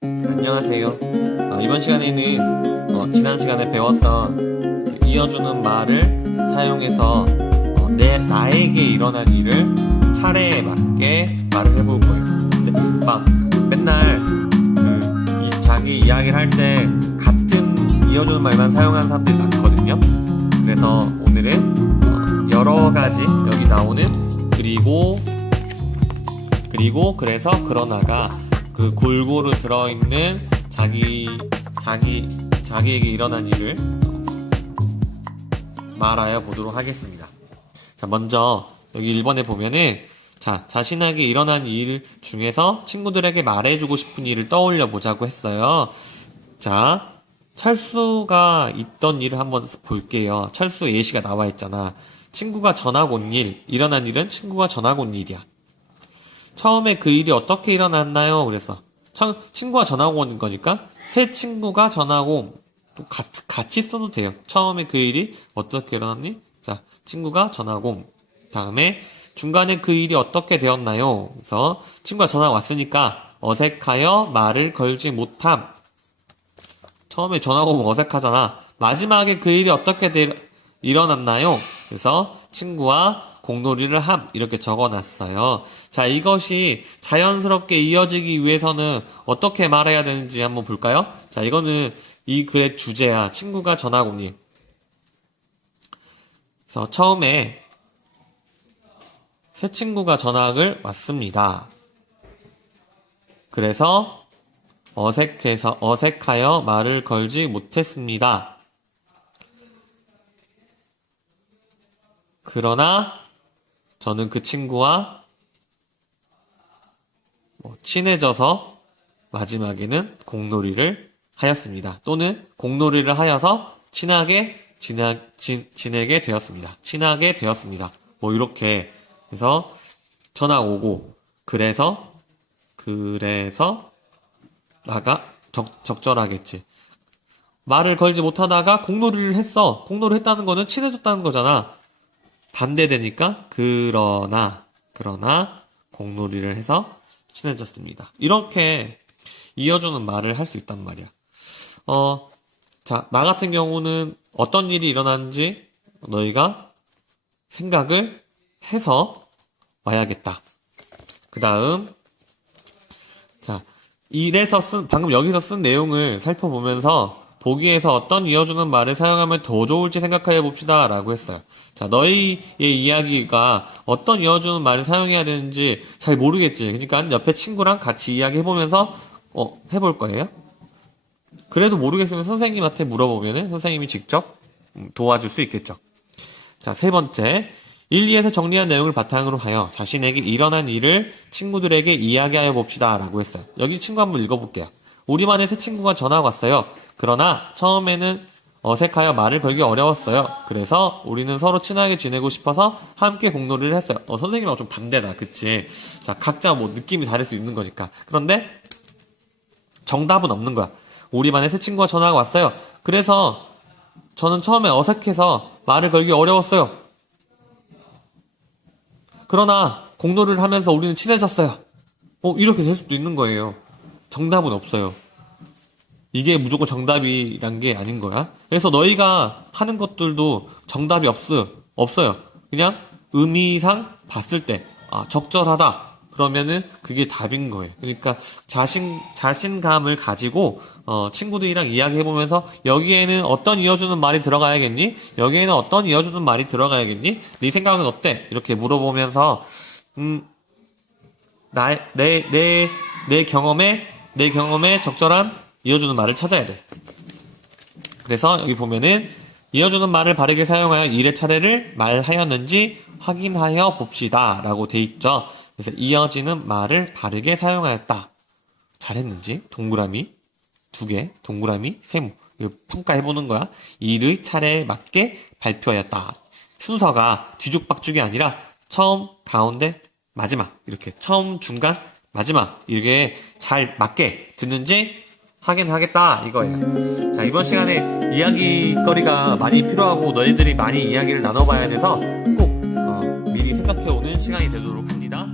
안녕하세요. 이번 시간에는 지난 시간에 배웠던 이어주는 말을 사용해서 나에게 일어난 일을 차례에 맞게 말을 해볼 거예요. 근데 막 맨날 자기 이야기를 할 때 같은 이어주는 말만 사용하는 사람들이 많거든요. 그래서 오늘은 여러 가지 여기 나오는 그리고 그래서 그러나가 그 골고루 들어있는 자기에게 일어난 일을 말하여 보도록 하겠습니다. 자, 먼저 여기 1번에 보면은 자신에게 일어난 일 중에서 친구들에게 말해주고 싶은 일을 떠올려 보자고 했어요. 자, 철수가 있던 일을 한번 볼게요. 철수 예시가 나와 있잖아. 친구가 전학 온 일, 일어난 일은 친구가 전학 온 일이야. 처음에 그 일이 어떻게 일어났나요? 그래서 친구가 전학 온 거니까 새 친구가 전학 온 또 같이 써도 돼요. 처음에 그 일이 어떻게 일어났니? 자, 친구가 전학 온 다음에 중간에 그 일이 어떻게 되었나요? 그래서 친구가 전학 왔으니까 어색하여 말을 걸지 못함. 처음에 전학 오면 어색하잖아. 마지막에 그 일이 어떻게 일어났나요? 그래서 친구와 공놀이를 함 이렇게 적어놨어요. 자, 이것이 자연스럽게 이어지기 위해서는 어떻게 말해야 되는지 한번 볼까요? 자, 이거는 이 글의 주제야. 친구가 전학 온 일. 그래서 처음에 새 친구가 전학을 왔습니다. 그래서 어색하여 말을 걸지 못했습니다. 그러나 저는 그 친구와 친해져서 마지막에는 공놀이를 하였습니다. 또는 공놀이를 하여서 친하게 지내게 되었습니다. 친하게 되었습니다. 이렇게 해서 전학 오고 그래서 나가 적절하겠지. 말을 걸지 못하다가 공놀이를 했어. 공놀이 했다는 거는 친해졌다는 거잖아. 반대되니까 그러나 공놀이를 해서 친해졌습니다. 이렇게 이어주는 말을 할 수 있단 말이야. 자, 나 같은 경우는 어떤 일이 일어났는지 너희가 생각을 해서 와야겠다. 그 다음, 자, 방금 여기서 쓴 내용을 살펴보면서 보기에서 어떤 이어주는 말을 사용하면 더 좋을지 생각해 봅시다 라고 했어요. 자, 너희의 이야기가 어떤 이어주는 말을 사용해야 되는지 잘 모르겠지. 그러니까 옆에 친구랑 같이 이야기해보면서 해볼 거예요. 그래도 모르겠으면 선생님한테 물어보면은 선생님이 직접 도와줄 수 있겠죠. 자, 세 번째, 1, 2에서 정리한 내용을 바탕으로 하여 자신에게 일어난 일을 친구들에게 이야기하여 봅시다 라고 했어요. 여기 친구 한번 읽어볼게요. 우리만의 새 친구가 전학 왔어요. 그러나 처음에는 어색하여 말을 걸기 어려웠어요. 그래서 우리는 서로 친하게 지내고 싶어서 함께 공놀이를 했어요. 선생님하고 좀 반대다, 그치? 자, 각자 느낌이 다를 수 있는 거니까. 그런데 정답은 없는 거야. 우리만의 새 친구가 전화가 왔어요. 그래서 저는 처음에 어색해서 말을 걸기 어려웠어요. 그러나 공놀이를 하면서 우리는 친해졌어요. 이렇게 될 수도 있는 거예요. 정답은 없어요. 이게 무조건 정답이란 게 아닌 거야. 그래서 너희가 하는 것들도 정답이 없어요. 그냥 의미상 봤을 때 적절하다. 그러면은 그게 답인 거예요. 그러니까 자신감을 가지고 친구들이랑 이야기해보면서 여기에는 어떤 이어주는 말이 들어가야겠니? 여기에는 어떤 이어주는 말이 들어가야겠니? 네 생각은 어때? 이렇게 물어보면서 내 경험에 적절한 이어주는 말을 찾아야 돼. 그래서 여기 보면은 이어주는 말을 바르게 사용하여 일의 차례를 말하였는지 확인하여 봅시다 라고 돼 있죠. 그래서 이어지는 말을 바르게 사용하였다. 잘했는지 동그라미 2개, 동그라미 세모 평가해보는 거야. 일의 차례에 맞게 발표하였다. 순서가 뒤죽박죽이 아니라 처음, 가운데, 마지막 이렇게 처음, 중간, 마지막 이게 잘 맞게 듣는지 확인하겠다 이거예요. 자, 이번 시간에 이야기거리가 많이 필요하고 너희들이 많이 이야기를 나눠봐야 돼서 꼭 미리 생각해오는 시간이 되도록 합니다.